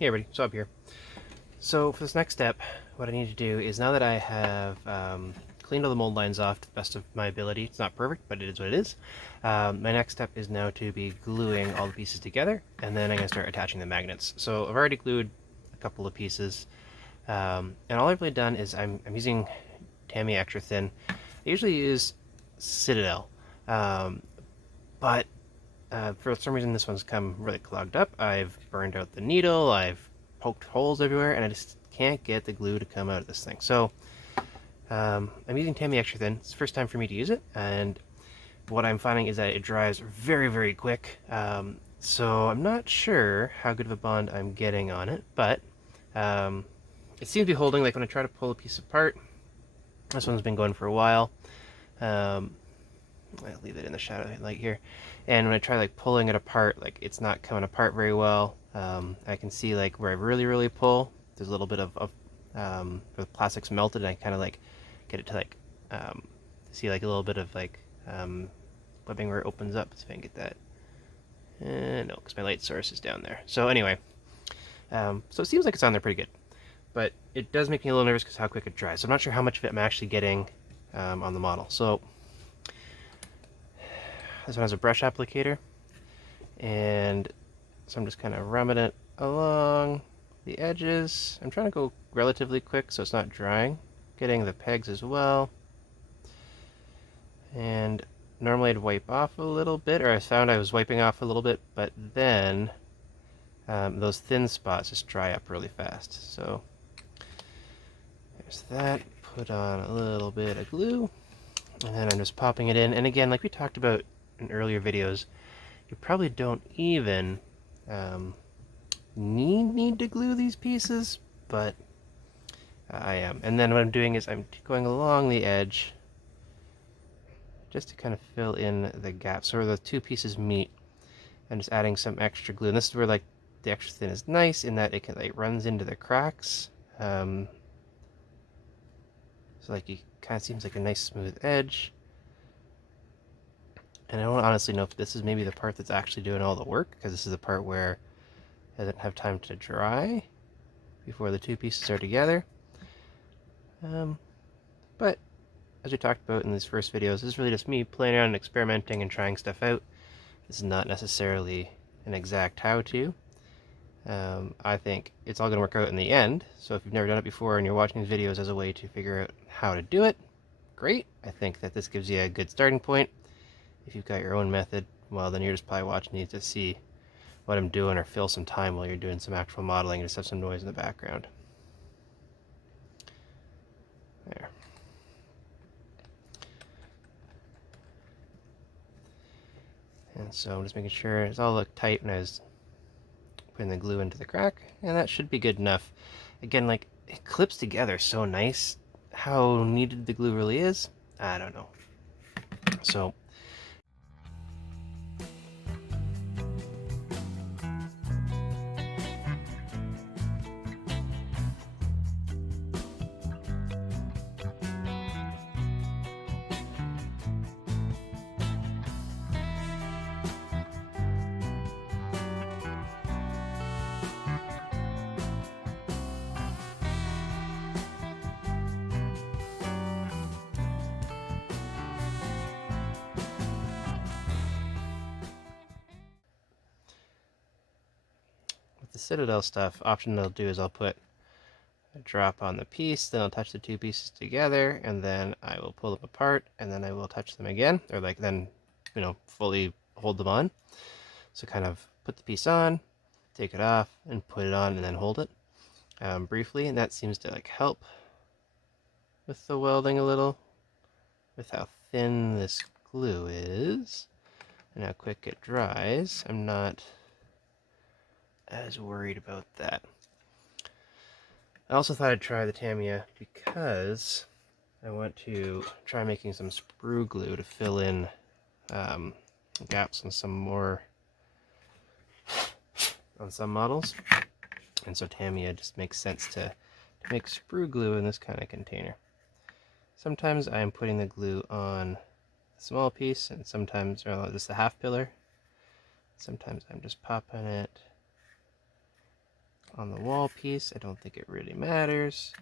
Hey everybody, so up here. So for this next step, what I need to do is, now that I have cleaned all the mold lines off to the best of my ability, it's not perfect, but it is what it is. My next step is now to be gluing all the pieces together, and then I'm going to start attaching the magnets. So I've already glued a couple of pieces, and all I've really done is I'm using Tamiya Extra Thin. I usually use Citadel, but for some reason this one's come really clogged up. I've burned out the needle, I've poked holes everywhere, and I just can't get the glue to come out of this thing. So I'm using Tamiya Extra Thin. It's the first time for me to use it, and what I'm finding is that it dries very, very quick. So I'm not sure how good of a bond I'm getting on it, but it seems to be holding. Like when I try to pull a piece apart, this one's been going for a while. I'll leave it in the shadow light here. And when I try like pulling it apart, like it's not coming apart very well. I can see like where I really pull, there's a little bit of where the plastic's melted, and I kind of like get it to like see like a little bit of like webbing where it opens up. So if I can get that. No, because my light source is down there. So anyway, so it seems like it's on there pretty good, but it does make me a little nervous because how quick it dries. So I'm not sure how much of it I'm actually getting on the model. So this one has a brush applicator, and so I'm just kind of rubbing it along the edges. I'm trying to go relatively quick so it's not drying. Getting the pegs as well. And normally I'd wipe off a little bit, or I found I was wiping off a little bit, but then those thin spots just dry up really fast. So there's that. Put on a little bit of glue, and then I'm just popping it in. And again, like we talked about in earlier videos, you probably don't even need to glue these pieces, but I am. And then what I'm doing is I'm going along the edge just to kind of fill in the gaps where the two pieces meet, and just adding some extra glue. And this is where like the extra thin is nice in that it can like runs into the cracks. So like it kind of seems like a nice smooth edge. And I don't honestly know if this is maybe the part that's actually doing all the work, because this is the part where it doesn't have time to dry before the two pieces are together. But as we talked about in these first videos, this is really just me playing around and experimenting and trying stuff out. This is not necessarily an exact how-to. I think it's all going to work out in the end, so if you've never done it before and you're watching these videos as a way to figure out how to do it, great. I think that this gives you a good starting point. If you've got your own method, well, then you're just probably watching these to see what I'm doing, or fill some time while you're doing some actual modeling and just have some noise in the background. There. And so I'm just making sure it's all look tight when I was putting the glue into the crack, and that should be good enough. Again, like it clips together so nice. How needed the glue really is, I don't know. So with the Citadel stuff, often they'll do is I'll put a drop on the piece, then I'll touch the two pieces together, and then I will pull them apart, and then I will touch them again, or like then, you know, fully hold them on. So kind of put the piece on, take it off, and put it on, and then hold it briefly, and that seems to like help with the welding a little, with how thin this glue is and how quick it dries. I'm not as worried about that. I also thought I'd try the Tamiya because I want to try making some sprue glue to fill in gaps on some models, and so Tamiya just makes sense to make sprue glue in this kind of container. Sometimes I'm putting the glue on a small piece, and sometimes, or just the half pillar. Sometimes I'm just popping it on the wall piece. I don't think it really matters.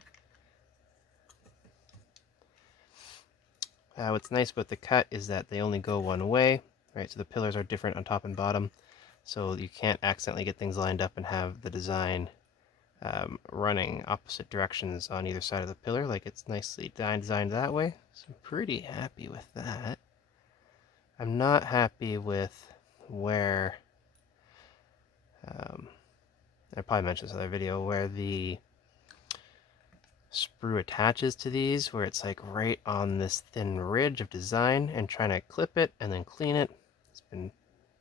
What's nice about the cut is that they only go one way, right? So the pillars are different on top and bottom, so you can't accidentally get things lined up and have the design running opposite directions on either side of the pillar. Like, it's nicely designed that way. So I'm pretty happy with that. I'm not happy with where, I probably mentioned this in other video, where the sprue attaches to these, where it's like right on this thin ridge of design, and trying to clip it and then clean it, it's been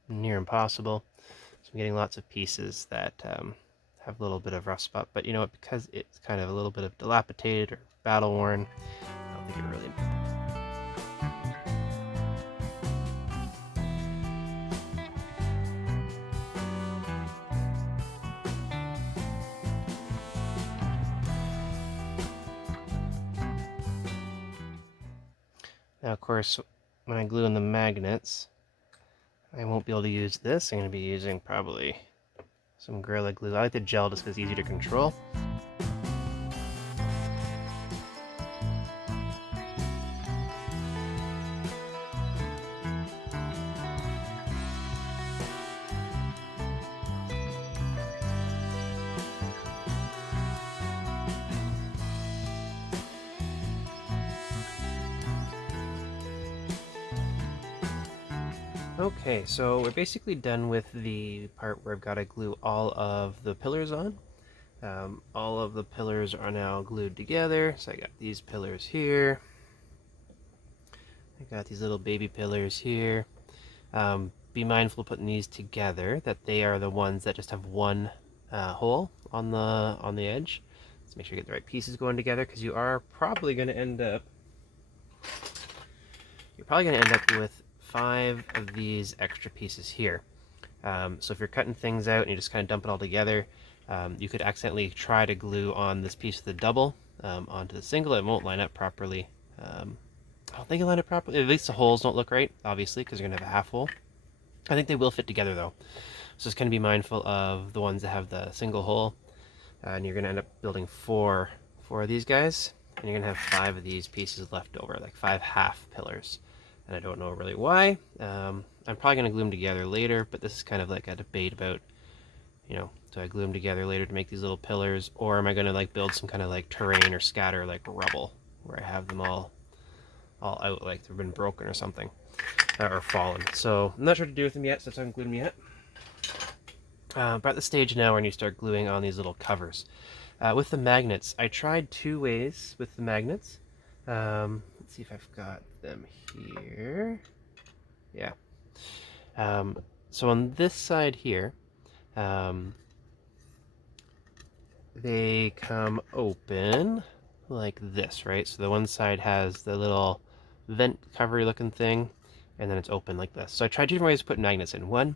near impossible. So I'm getting lots of pieces that have a little bit of rust spot, but you know what, because it's kind of a little bit of dilapidated or battle worn, I don't think it really. Now, of course, when I glue in the magnets, I won't be able to use this. I'm going to be using probably some Gorilla Glue. I like the gel just because it's easy to control. Okay, so we're basically done with the part where I've got to glue all of the pillars on. All of the pillars are now glued together. So I got these pillars here. I got these little baby pillars here. Be mindful of putting these together, that they are the ones that just have one hole on the edge. Let's make sure you get the right pieces going together, because you are probably going to end up with 5 of these extra pieces here. So if you're cutting things out and you just kind of dump it all together, you could accidentally try to glue on this piece of the double onto the single. It won't line up properly. I don't think it'll line up properly. At least the holes don't look right, obviously, because you're going to have a half hole. I think they will fit together, though. So just kind of be mindful of the ones that have the single hole. And you're going to end up building 4 of these guys. And you're going to have 5 of these pieces left over, like 5 half pillars. And I don't know really why. I'm probably going to glue them together later, but this is kind of like a debate about, do I glue them together later to make these little pillars, or am I going to like build some kind of like terrain or scatter like rubble, where I have them all out like they've been broken or something, or fallen. So I'm not sure what to do with them yet, so I haven't glued them yet. But at the stage now where you start gluing on these little covers. With the magnets, I tried 2 ways with the magnets. Let's see if I've got them here. Yeah. So on this side here, they come open like this, right? So the one side has the little vent covery looking thing, and then it's open like this. So I tried 2 different ways to put magnets in. One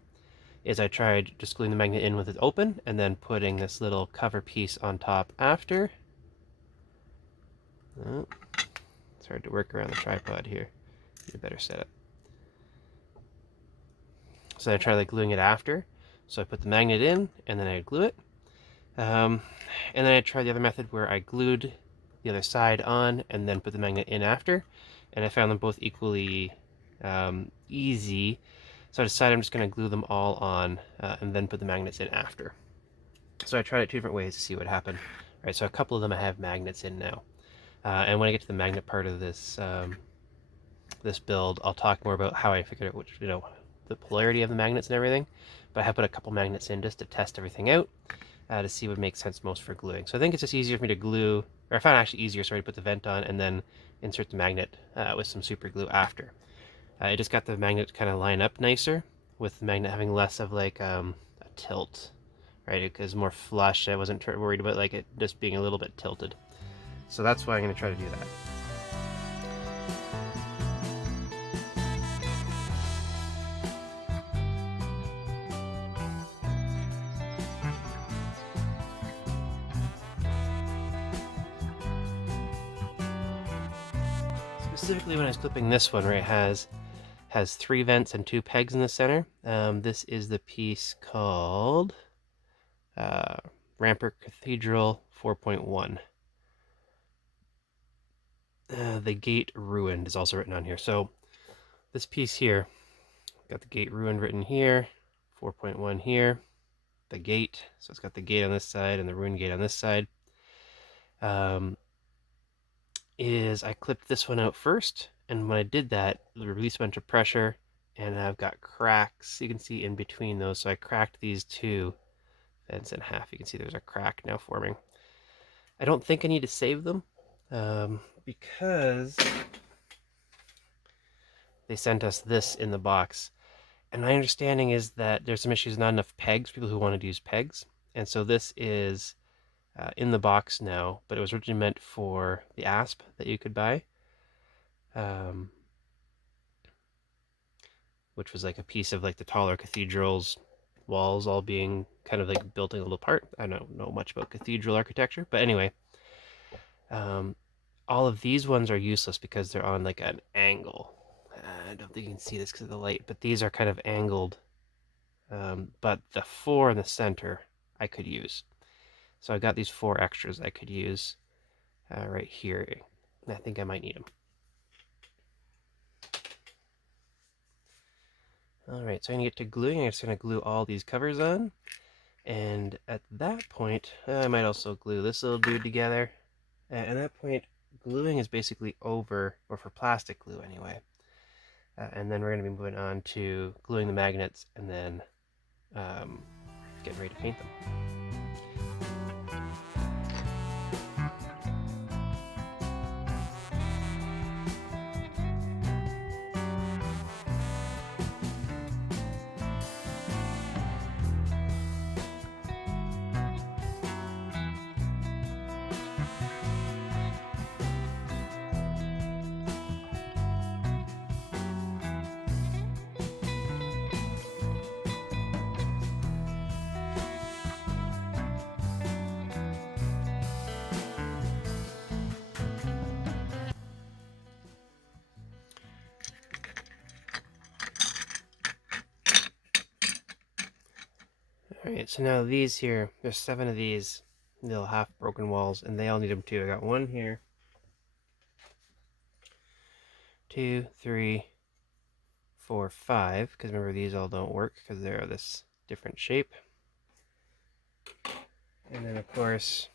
is I tried just gluing the magnet in with it open, and then putting this little cover piece on top after. Oh, it's hard to work around the tripod here. Need a better setup. So I tried like gluing it after. So I put the magnet in, and then I glue it. And then I tried the other method where I glued the other side on and then put the magnet in after. And I found them both equally easy. So I decided I'm just going to glue them all on and then put the magnets in after. So I tried it 2 different ways to see what happened. All right, so a couple of them I have magnets in now. And when I get to the magnet part of this this build, I'll talk more about how I figured out which, the polarity of the magnets and everything. But I have put a couple magnets in just to test everything out, to see what makes sense most for gluing. So I think it's just easier for me to glue, or I found it actually easier, sorry, to put the vent on and then insert the magnet with some super glue after. It just got the magnet kind of line up nicer, with the magnet having less of like a tilt, right? Because more flush. I wasn't worried about like it just being a little bit tilted. So that's why I'm going to try to do that. Specifically when I was clipping this one, where it has 3 vents and 2 pegs in the center. This is the piece called Rampart Cathedral 4.1. The gate ruined is also written on here. So this piece here, got the gate ruined written here, 4.1 here, the gate. So it's got the gate on this side and the ruined gate on this side. Is I clipped this one out first, and when I did that, it released a bunch of pressure, and I've got cracks you can see in between those. So I cracked these two vents in half. You can see there's a crack now forming. I don't think I need to save them because they sent us this in the box. And my understanding is that there's some issues, not enough pegs, people who wanted to use pegs. And so this is in the box now, but it was originally meant for the asp that you could buy, which was like a piece of like the taller cathedral's walls all being kind of like built in a little part. I don't know much about cathedral architecture, but anyway, all of these ones are useless because they're on like an angle. I don't think you can see this because of the light, but these are kind of angled. But the four in the center I could use. So I got these four extras I could use right here. I think I might need them. Alright, so I'm going to get to gluing. I'm just going to glue all these covers on. And at that point, I might also glue this little dude together. At that point, gluing is basically over, or for plastic glue anyway. And then we're going to be moving on to gluing the magnets and then getting ready to paint them. Alright, so now these here, there's 7 of these little half broken walls, and they all need them too. I got 1 here, 2, 3, 4, 5, because remember these all don't work because they're this different shape. And then of course,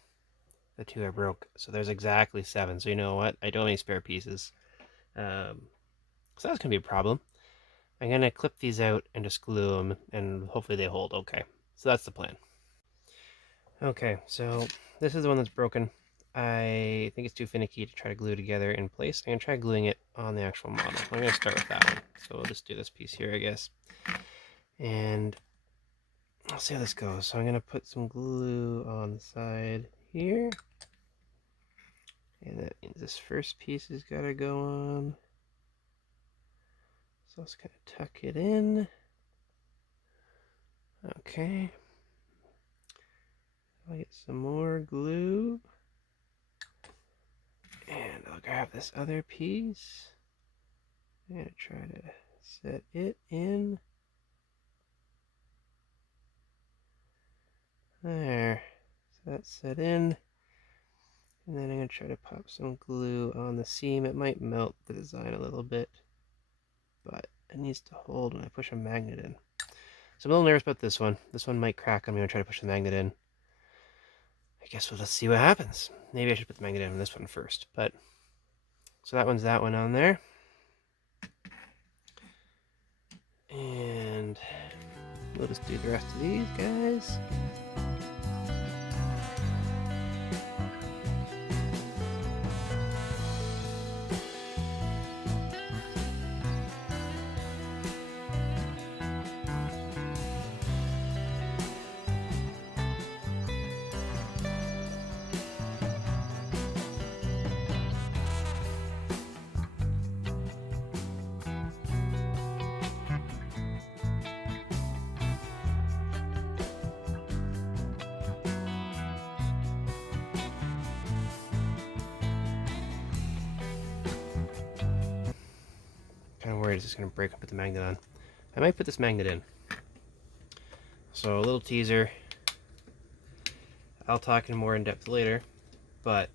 the 2 are broke, so there's exactly 7. So you know what? I don't have any spare pieces. So that's going to be a problem. I'm going to clip these out and just glue them, and hopefully they hold okay. So that's the plan. Okay, so this is the one that's broken. I think it's too finicky to try to glue together in place. I'm going to try gluing it on the actual model. I'm going to start with that one. So we'll just do this piece here, I guess. And I'll see how this goes. So I'm going to put some glue on the side here. And that means this first piece has got to go on. So let's kind of tuck it in. Okay. I'll get some more glue. And I'll grab this other piece. I'm going to try to set it in. There. So that's set in. And then I'm going to try to pop some glue on the seam. It might melt the design a little bit, but it needs to hold when I push a magnet in. So I'm a little nervous about this one. This one might crack on me when I try to push the magnet in. I guess we'll just see what happens. Maybe I should put the magnet in on this one first. But so that one on there. And we'll just do the rest of these guys. Kind of worried it's just going to break and put the magnet on. I might put this magnet in. So a little teaser. I'll talk in more in depth later, but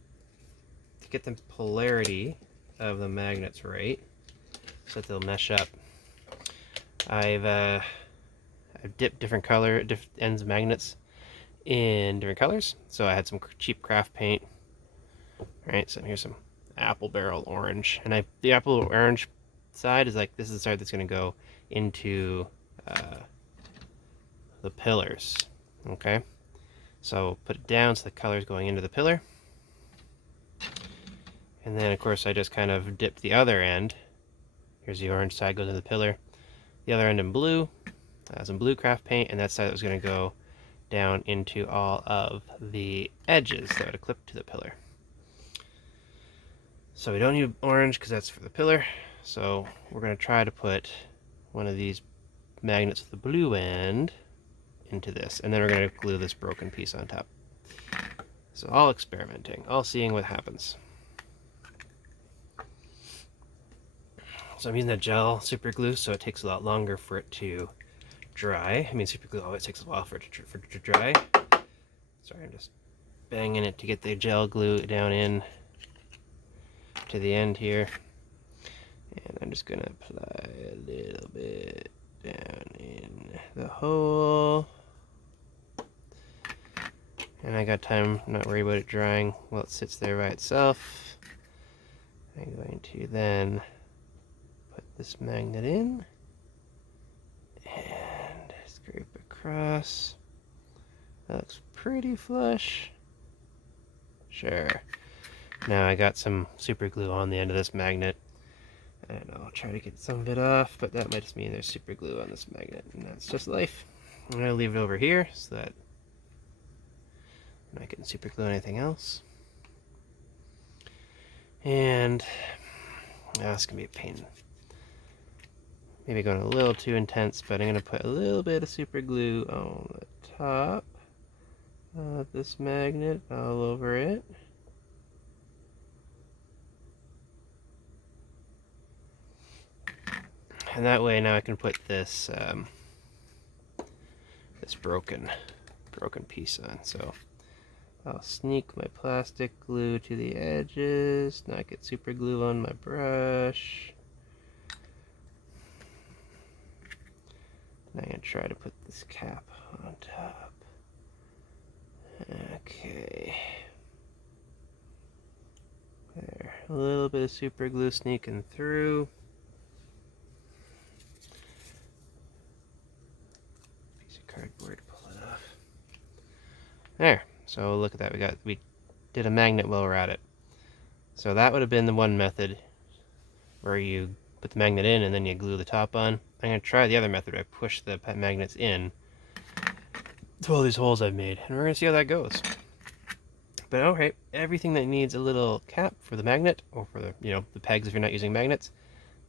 to get the polarity of the magnets right, so that they'll mesh up, I've dipped different ends of magnets in different colors. So I had some cheap craft paint. All right, so here's some apple barrel orange, and the apple orange side is like, this is the side that's going to go into the pillars. Okay, so put it down so the color's going into the pillar, and then of course I just kind of dipped the other end. Here's the orange side, goes into the pillar. The other end in blue, some blue craft paint, and that side that was going to go down into all of the edges that would have clipped to the pillar. So we don't need orange because that's for the pillar. So we're going to try to put one of these magnets with the blue end into this, and then we're going to glue this broken piece on top. So all experimenting, all seeing what happens. So I'm using the gel super glue, so it takes a lot longer for it to dry. I mean, super glue always takes a while for it to dry. Sorry, I'm just banging it to get the gel glue down in to the end here. And I'm just gonna apply a little bit down in the hole. And I got time, I'm not worried about it drying while it sits there by itself. I'm going to then put this magnet in and scrape across. That looks pretty flush. Sure. Now I got some super glue on the end of this magnet, and I'll try to get some of it off, but that might just mean there's super glue on this magnet, and that's just life. I'm going to leave it over here so that I'm not getting super glue on anything else. And it's going to be a pain. Maybe going a little too intense, but I'm going to put a little bit of super glue on the top of this magnet, all over it. And that way now I can put this this broken piece on. So I'll sneak my plastic glue to the edges, not get super glue on my brush. And I'm going to try to put this cap on top. Okay. There, a little bit of super glue sneaking through. Piece of cardboard to pull it off. There. So look at that. We did a magnet while we're at it. So that would have been the one method where you put the magnet in and then you glue the top on. I'm going to try the other method where I push the magnets in to all these holes I've made, and we're going to see how that goes. But okay, everything that needs a little cap for the magnet, or for the, the pegs if you're not using magnets,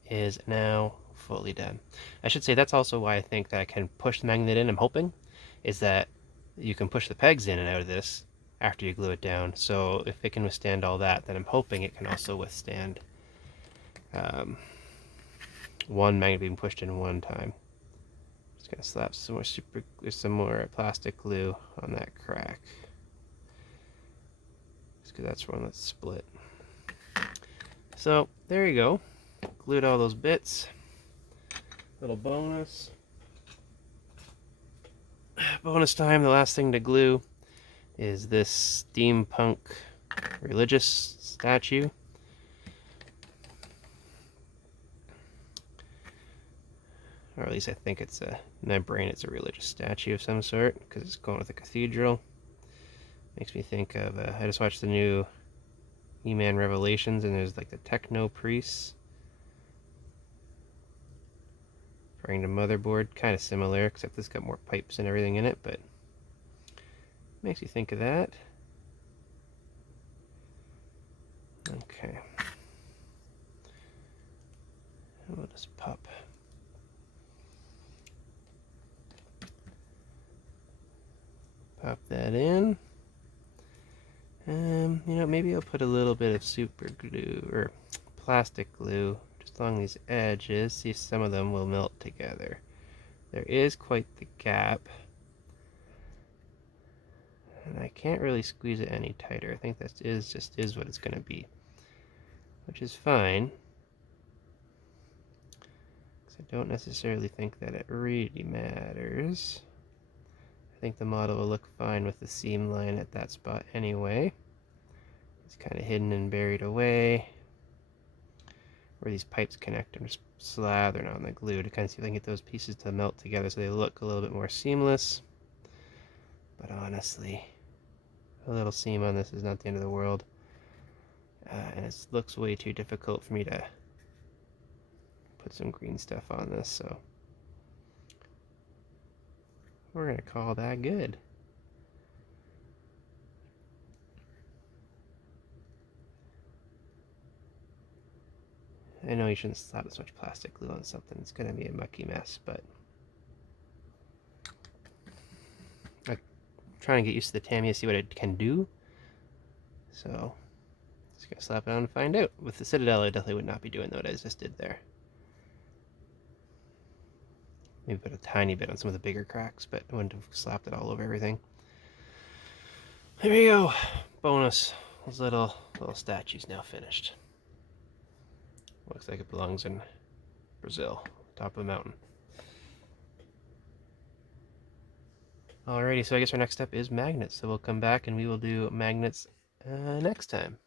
is now fully done. I should say that's also why I think that I can push the magnet in. I'm hoping is that you can push the pegs in and out of this after you glue it down. So if it can withstand all that, then I'm hoping it can also withstand one magnet being pushed in one time. Just gonna slap some more plastic glue on that crack, just because that's one that's split. So there you go, glued all those bits. Little bonus time, the last thing to glue is this steampunk religious statue. Or at least I think it's in my brain it's a religious statue of some sort, because it's going with a cathedral. Makes me think of, I just watched the new He-Man Revelations, and there's like the techno priests referring to motherboard, kind of similar, except this got more pipes and everything in it, but makes you think of that. Okay. We'll just pop that in. Maybe I'll put a little bit of super glue or plastic glue just along these edges, see if some of them will melt together. There is quite the gap. And I can't really squeeze it any tighter. I think that just is what it's going to be, which is fine. Because I don't necessarily think that it really matters. I think the model will look fine with the seam line at that spot anyway. It's kind of hidden and buried away. Where these pipes connect, I'm just slathering on the glue to kind of see if I can get those pieces to melt together so they look a little bit more seamless. But honestly, a little seam on this is not the end of the world. And it looks way too difficult for me to put some green stuff on this, so we're going to call that good. I know you shouldn't slap this much plastic glue on something. It's going to be a mucky mess, but I'm trying to get used to the Tamiya, see what it can do. So, just going to slap it on and find out. With the Citadel, I definitely would not be doing what I just did there. Maybe put a tiny bit on some of the bigger cracks, but I wouldn't have slapped it all over everything. There we go. Bonus. Those little statues now finished. Looks like it belongs in Brazil, top of a mountain. Alrighty, so I guess our next step is magnets. So we'll come back and we will do magnets next time.